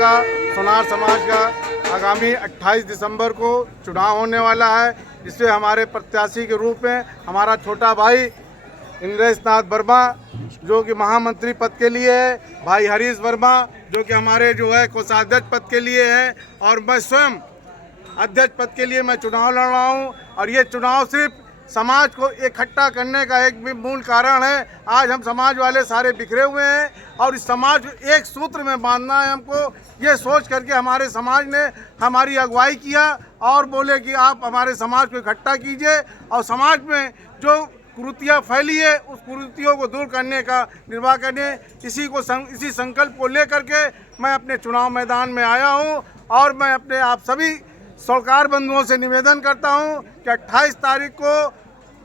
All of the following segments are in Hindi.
का, सोनार समाज का आगामी 28 दिसंबर को चुनाव होने वाला है, जिसमें हमारे प्रत्याशी के रूप में हमारा छोटा भाई इंद्रेश नाथ वर्मा जो कि महामंत्री पद के लिए है, भाई हरीश वर्मा जो कि हमारे जो है कोषाध्यक्ष पद के लिए है, और मैं स्वयं अध्यक्ष पद के लिए मैं चुनाव लड़ रहा हूँ। और ये चुनाव सिर्फ समाज को इकट्ठा करने का एक भी मूल कारण है। आज हम समाज वाले सारे बिखरे हुए हैं और इस समाज को एक सूत्र में बांधना है हमको। ये सोच करके हमारे समाज ने हमारी अगुवाई किया और बोले कि आप हमारे समाज को इकट्ठा कीजिए और समाज में जो कुरीतियाँ फैली है उस कुरीतियों को दूर करने का निर्वाह करने इसी संकल्प को लेकर के मैं अपने चुनाव मैदान में आया हूँ। और मैं अपने आप सभी सरकार बंधुओं से निवेदन करता हूँ कि 28 तारीख को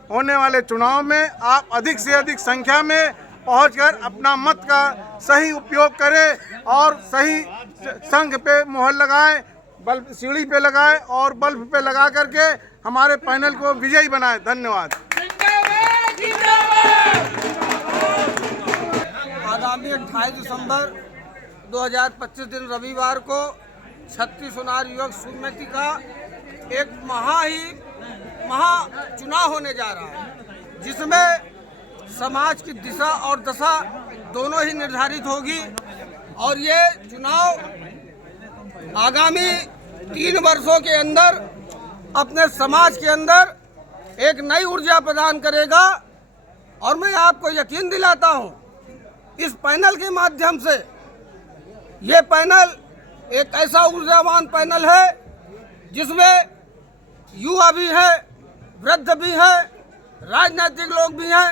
होने वाले चुनाव में आप अधिक से अधिक संख्या में पहुंचकर अपना मत का सही उपयोग करें और सही संघ पे मोहर लगाएं, बल्ब सीढ़ी पे लगाएं और बल्ब पे लगा करके हमारे पैनल को विजयी बनाएं। धन्यवाद। आगामी 28 दिसंबर 2025 दिन रविवार को छत्तीस सोनार युवक समिति का एक महा चुनाव होने जा रहा है, जिसमें समाज की दिशा और दशा दोनों ही निर्धारित होगी। और ये चुनाव आगामी 3 वर्षों के अंदर अपने समाज के अंदर एक नई ऊर्जा प्रदान करेगा। और मैं आपको यकीन दिलाता हूँ इस पैनल के माध्यम से, ये पैनल एक ऐसा ऊर्जावान पैनल है जिसमें युवा भी है, वृद्ध भी है, राजनीतिक लोग भी हैं,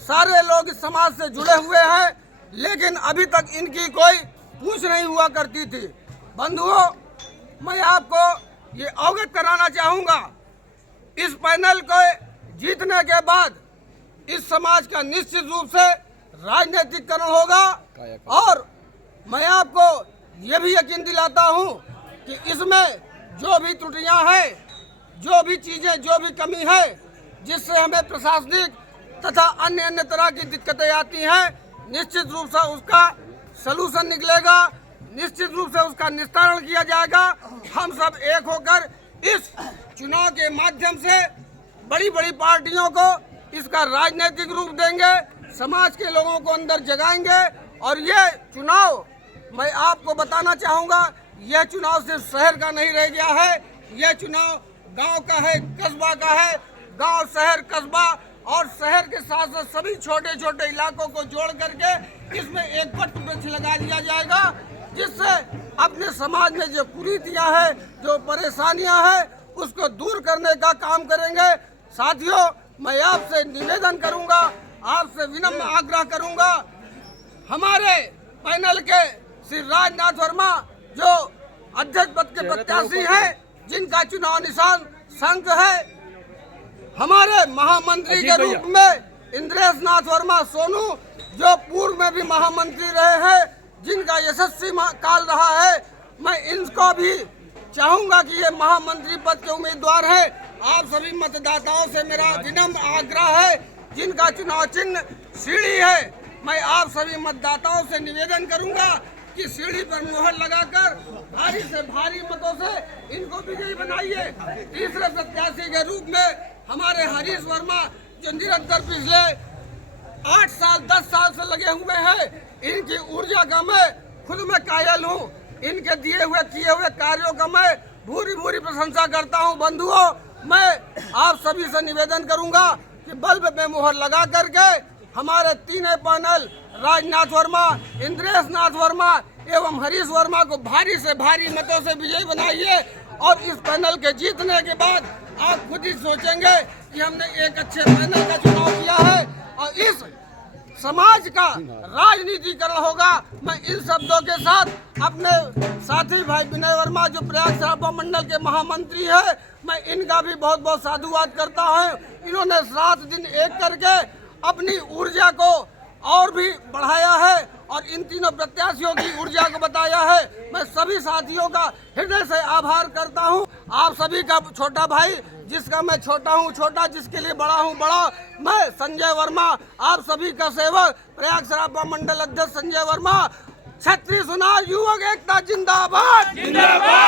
सारे लोग इस समाज से जुड़े हुए हैं। लेकिन अभी तक इनकी कोई पूछ नहीं हुआ करती थी। बंधुओं, मैं आपको ये अवगत कराना चाहूँगा, इस पैनल को जीतने के बाद इस समाज का निश्चित रूप से राजनीतिकरण होगा। और मैं आपको ये भी यकीन दिलाता हूँ कि इसमें जो भी त्रुटियाँ हैं, जो भी चीज़ें, जो भी कमी है, जिससे हमें प्रशासनिक तथा अन्य तरह की दिक्कतें आती हैं, निश्चित रूप से उसका सलूशन निकलेगा, निश्चित रूप से उसका निस्तारण किया जाएगा। हम सब एक होकर इस चुनाव के माध्यम से बड़ी बड़ी पार्टियों को इसका राजनीतिक रूप देंगे, समाज के लोगों को अंदर जगाएंगे। और ये चुनाव मैं आपको बताना चाहूँगा, यह चुनाव सिर्फ शहर का नहीं रह गया है, यह चुनाव गांव का है, कस्बा का है। गांव, शहर, कस्बा और शहर के साथ साथ सभी छोटे छोटे इलाकों को जोड़ करके इसमें एक वट वृक्ष लगा दिया जाएगा, जिससे अपने समाज में जो कुरीतियाँ हैं, जो परेशानियाँ हैं, उसको दूर करने का काम करेंगे। साथियों, मैं आपसे निवेदन करूँगा, आपसे विनम्र आग्रह करूँगा, हमारे पैनल के श्री राजनाथ वर्मा जो अध्यक्ष पद के प्रत्याशी हैं, जिनका चुनाव निशान शंख है, हमारे महामंत्री के रूप में इंद्रेश नाथ वर्मा सोनू जो पूर्व में भी महामंत्री रहे हैं, जिनका यशस्वी काल रहा है, मैं इनको भी चाहूंगा कि ये महामंत्री पद के उम्मीदवार है। आप सभी मतदाताओं से मेरा विनम्र आग्रह है, जिनका चुनाव चिन्ह सीढ़ी है, मैं आप सभी मतदाताओं से निवेदन करूंगा कि सीढ़ी पर मुहर लगाकर भारी से भारी मतों से इनको विजयी बनाइए। तीसरे प्रत्याशी के रूप में हमारे हरीश वर्मा जो निरंतर पिछले 8 साल 10 साल से लगे हुए हैं, इनकी ऊर्जा का मैं खुद में कायल हूँ। इनके किए हुए कार्यों का मैं भूरी प्रशंसा करता हूँ। बंधुओं, मैं आप सभी से निवेदन करूँगा कि बल्ब में मुहर लगा करके हमारे तीनों पैनल राजनाथ वर्मा, इंद्रेश नाथ वर्मा एवं हरीश वर्मा को भारी से भारी मतों से विजयी बनाइए। और इस पैनल के जीतने के बाद आप खुद ही सोचेंगे कि हमने एक अच्छे पैनल का चुनाव किया है और इस समाज का राजनीतिकरण होगा। मैं इन शब्दों के साथ अपने साथी भाई विनय वर्मा जो प्रयाग सराबा मंडल के महामंत्री है, मैं इनका भी बहुत बहुत साधुवाद करता हूँ। इन्होंने 7 दिन एक करके अपनी ऊर्जा को और भी बढ़ाया है और इन तीनों प्रत्याशियों की ऊर्जा को बताया है। मैं सभी साथियों का हृदय से आभार करता हूं। आप सभी का छोटा भाई, जिसका मैं छोटा हूं छोटा, जिसके लिए बड़ा हूं बड़ा, मैं संजय वर्मा, आप सभी का सेवक, प्रयाग सराबा मंडल अध्यक्ष संजय वर्मा, छत्तीस सोनार युवक एकता जिंदाबाद जिंदाबाद